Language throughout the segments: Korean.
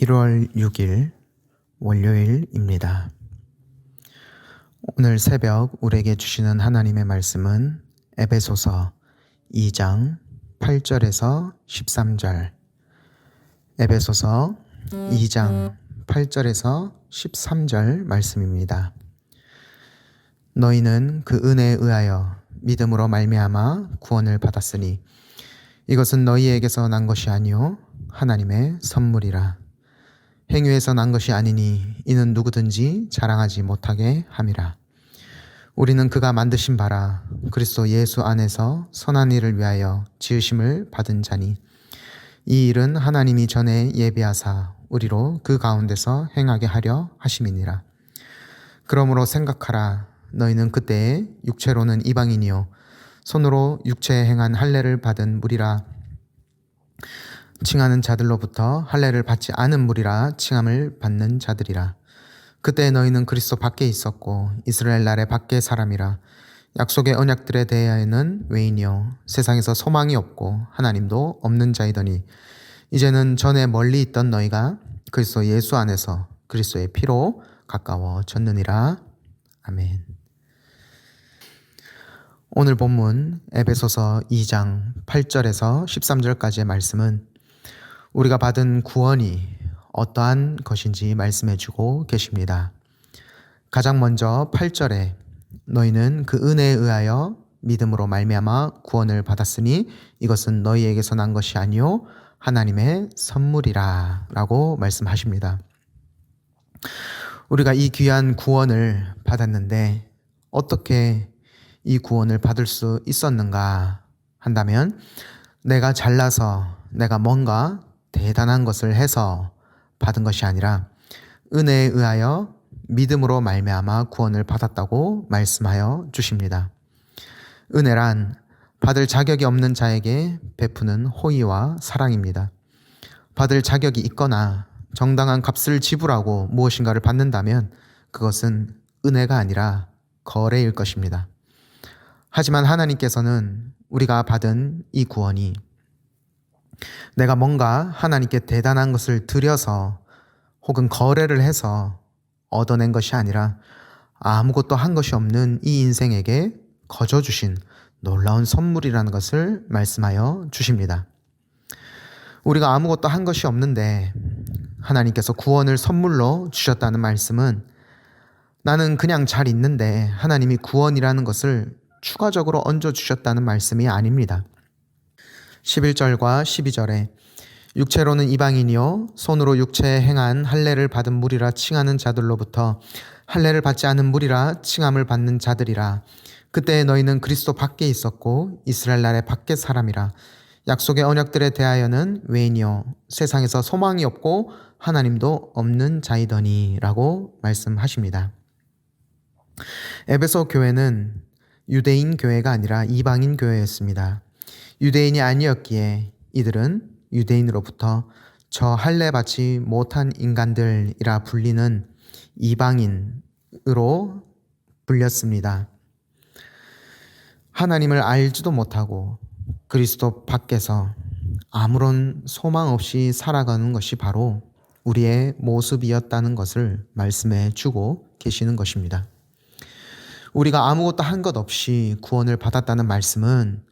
1월 6일 월요일입니다. 오늘 새벽 우리에게 주시는 하나님의 말씀은 에베소서 2장 8절에서 13절, 에베소서 2장 8절에서 13절 말씀입니다. 너희는 그 은혜에 의하여 믿음으로 말미암아 구원을 받았으니 이것은 너희에게서 난 것이 아니요 하나님의 선물이라. 행위에서 난 것이 아니니 이는 누구든지 자랑하지 못하게 함이라. 우리는 그가 만드신 바라 그리스도 예수 안에서 선한 일을 위하여 지으심을 받은 자니 이 일은 하나님이 전에 예비하사 우리로 그 가운데서 행하게 하려 하심이니라. 그러므로 생각하라. 너희는 그때에 육체로는 이방인이요 손으로 육체에 행한 할례를 받은 무리라 칭하는 자들로부터 할례를 받지 않은 무리라 칭함을 받는 자들이라. 그때 너희는 그리스도 밖에 있었고 이스라엘 나라의 밖의 사람이라. 약속의 언약들에 대하여는 외인이요 세상에서 소망이 없고 하나님도 없는 자이더니 이제는 전에 멀리 있던 너희가 그리스도 예수 안에서 그리스도의 피로 가까워졌느니라. 아멘. 오늘 본문 에베소서 2장 8절에서 13절까지의 말씀은 우리가 받은 구원이 어떠한 것인지 말씀해주고 계십니다. 가장 먼저 8절에 너희는 그 은혜에 의하여 믿음으로 말미암아 구원을 받았으니 이것은 너희에게서 난 것이 아니요 하나님의 선물이라 라고 말씀하십니다. 우리가 이 귀한 구원을 받았는데 어떻게 이 구원을 받을 수 있었는가 한다면 내가 잘나서 내가 뭔가 대단한 것을 해서 받은 것이 아니라 은혜에 의하여 믿음으로 말미암아 구원을 받았다고 말씀하여 주십니다. 은혜란 받을 자격이 없는 자에게 베푸는 호의와 사랑입니다. 받을 자격이 있거나 정당한 값을 지불하고 무엇인가를 받는다면 그것은 은혜가 아니라 거래일 것입니다. 하지만 하나님께서는 우리가 받은 이 구원이 내가 뭔가 하나님께 대단한 것을 드려서 혹은 거래를 해서 얻어낸 것이 아니라 아무것도 한 것이 없는 이 인생에게 거저 주신 놀라운 선물이라는 것을 말씀하여 주십니다. 우리가 아무것도 한 것이 없는데 하나님께서 구원을 선물로 주셨다는 말씀은 나는 그냥 잘 있는데 하나님이 구원이라는 것을 추가적으로 얹어주셨다는 말씀이 아닙니다. 11절과 12절에 육체로는 이방인이요 손으로 육체에 행한 할례를 받은 무리라 칭하는 자들로부터 할례를 받지 않은 무리라 칭함을 받는 자들이라. 그때 너희는 그리스도 밖에 있었고 이스라엘 나라의 밖의 사람이라. 약속의 언약들에 대하여는 외인이요 세상에서 소망이 없고 하나님도 없는 자이더니 라고 말씀하십니다. 에베소 교회는 유대인 교회가 아니라 이방인 교회였습니다. 유대인이 아니었기에 이들은 유대인으로부터 저 할례 받지 못한 인간들이라 불리는 이방인으로 불렸습니다. 하나님을 알지도 못하고 그리스도 밖에서 아무런 소망 없이 살아가는 것이 바로 우리의 모습이었다는 것을 말씀해 주고 계시는 것입니다. 우리가 아무것도 한 것 없이 구원을 받았다는 말씀은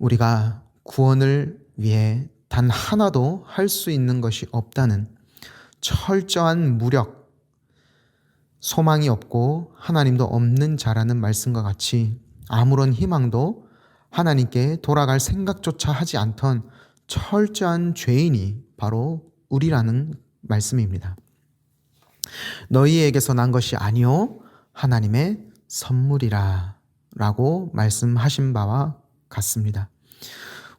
우리가 구원을 위해 단 하나도 할 수 있는 것이 없다는 철저한 무력, 소망이 없고 하나님도 없는 자라는 말씀과 같이 아무런 희망도 하나님께 돌아갈 생각조차 하지 않던 철저한 죄인이 바로 우리라는 말씀입니다. 너희에게서 난 것이 아니요 하나님의 선물이라 라고 말씀하신 바와 같습니다.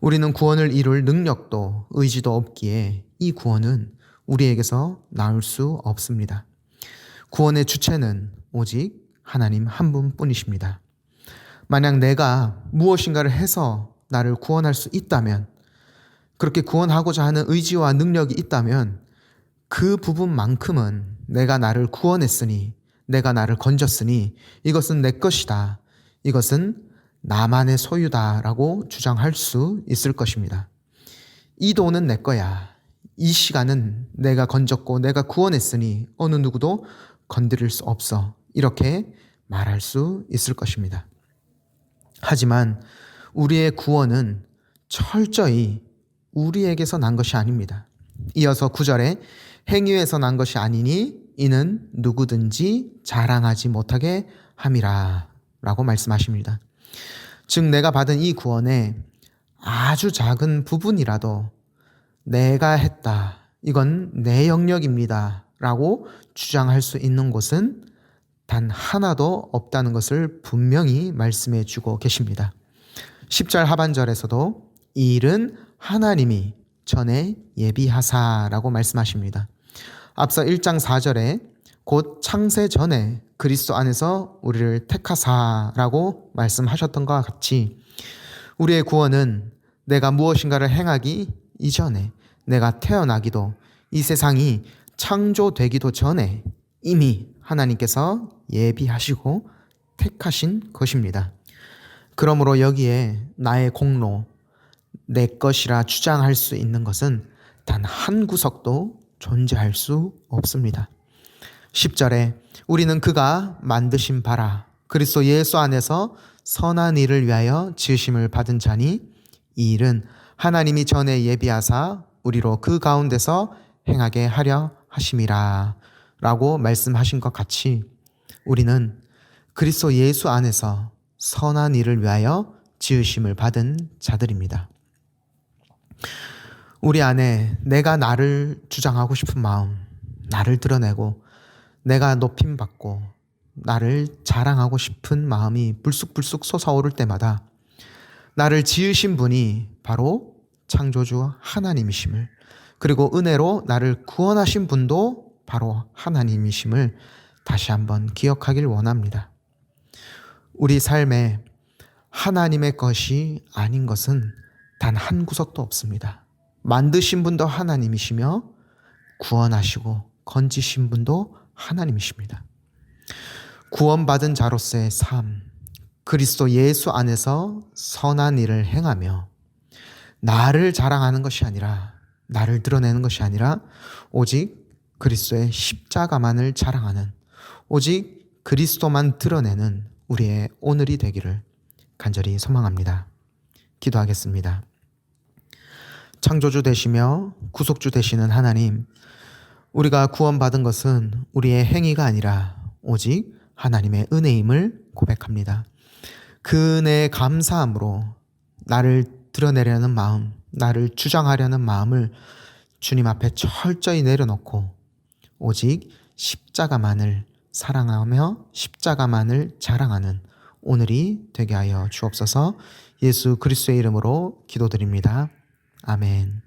우리는 구원을 이룰 능력도 의지도 없기에 이 구원은 우리에게서 나올 수 없습니다. 구원의 주체는 오직 하나님 한 분뿐이십니다. 만약 내가 무엇인가를 해서 나를 구원할 수 있다면, 그렇게 구원하고자 하는 의지와 능력이 있다면 그 부분만큼은 내가 나를 구원했으니, 내가 나를 건졌으니 이것은 내 것이다, 이것은 나만의 소유다라고 주장할 수 있을 것입니다. 이 돈은 내 거야, 이 시간은 내가 건졌고 내가 구원했으니 어느 누구도 건드릴 수 없어. 이렇게 말할 수 있을 것입니다. 하지만 우리의 구원은 철저히 우리에게서 난 것이 아닙니다. 이어서 9절에 행위에서 난 것이 아니니 이는 누구든지 자랑하지 못하게 함이라 라고 말씀하십니다. 즉 내가 받은 이 구원의 아주 작은 부분이라도 내가 했다, 이건 내 영역입니다 라고 주장할 수 있는 곳은 단 하나도 없다는 것을 분명히 말씀해 주고 계십니다. 10절 하반절에서도 이 일은 하나님이 전에 예비하사라고 말씀하십니다. 앞서 1장 4절에 곧 창세 전에 그리스도 안에서 우리를 택하사라고 말씀하셨던 것과 같이 우리의 구원은 내가 무엇인가를 행하기 이전에, 내가 태어나기도, 이 세상이 창조되기도 전에 이미 하나님께서 예비하시고 택하신 것입니다. 그러므로 여기에 나의 공로, 내 것이라 주장할 수 있는 것은 단 한 구석도 존재할 수 없습니다. 10절에 우리는 그가 만드신 바라 그리스도 예수 안에서 선한 일을 위하여 지으심을 받은 자니 이 일은 하나님이 전에 예비하사 우리로 그 가운데서 행하게 하려 하심이라 라고 말씀하신 것 같이 우리는 그리스도 예수 안에서 선한 일을 위하여 지으심을 받은 자들입니다. 우리 안에 내가 나를 주장하고 싶은 마음, 나를 드러내고 내가 높임받고 나를 자랑하고 싶은 마음이 불쑥불쑥 솟아오를 때마다 나를 지으신 분이 바로 창조주 하나님이심을, 그리고 은혜로 나를 구원하신 분도 바로 하나님이심을 다시 한번 기억하길 원합니다. 우리 삶에 하나님의 것이 아닌 것은 단 한 구석도 없습니다. 만드신 분도 하나님이시며 구원하시고 건지신 분도 하나님이십니다. 구원받은 자로서의 삶, 그리스도 예수 안에서 선한 일을 행하며 나를 자랑하는 것이 아니라, 나를 드러내는 것이 아니라 오직 그리스도의 십자가만을 자랑하는, 오직 그리스도만 드러내는 우리의 오늘이 되기를 간절히 소망합니다. 기도하겠습니다. 창조주 되시며 구속주 되시는 하나님, 우리가 구원받은 것은 우리의 행위가 아니라 오직 하나님의 은혜임을 고백합니다. 그 은혜에 감사함으로 나를 드러내려는 마음, 나를 주장하려는 마음을 주님 앞에 철저히 내려놓고 오직 십자가만을 사랑하며 십자가만을 자랑하는 오늘이 되게 하여 주옵소서. 예수 그리스도의 이름으로 기도드립니다. 아멘.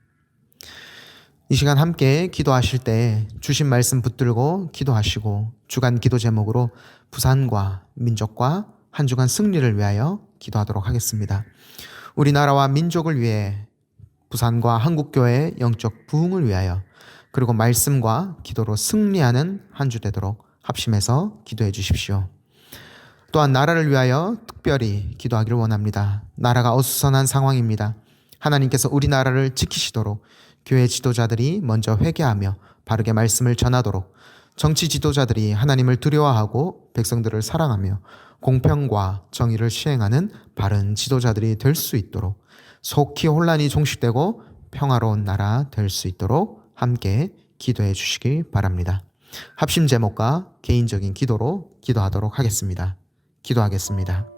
이 시간 함께 기도하실 때 주신 말씀 붙들고 기도하시고 주간 기도 제목으로 부산과 민족과 한 주간 승리를 위하여 기도하도록 하겠습니다. 우리나라와 민족을 위해, 부산과 한국교회의 영적 부흥을 위하여, 그리고 말씀과 기도로 승리하는 한 주 되도록 합심해서 기도해 주십시오. 또한 나라를 위하여 특별히 기도하기를 원합니다. 나라가 어수선한 상황입니다. 하나님께서 우리나라를 지키시도록 교회 지도자들이 먼저 회개하며 바르게 말씀을 전하도록, 정치 지도자들이 하나님을 두려워하고 백성들을 사랑하며 공평과 정의를 시행하는 바른 지도자들이 될 수 있도록, 속히 혼란이 종식되고 평화로운 나라 될 수 있도록 함께 기도해 주시기 바랍니다. 합심 제목과 개인적인 기도로 기도하도록 하겠습니다. 기도하겠습니다.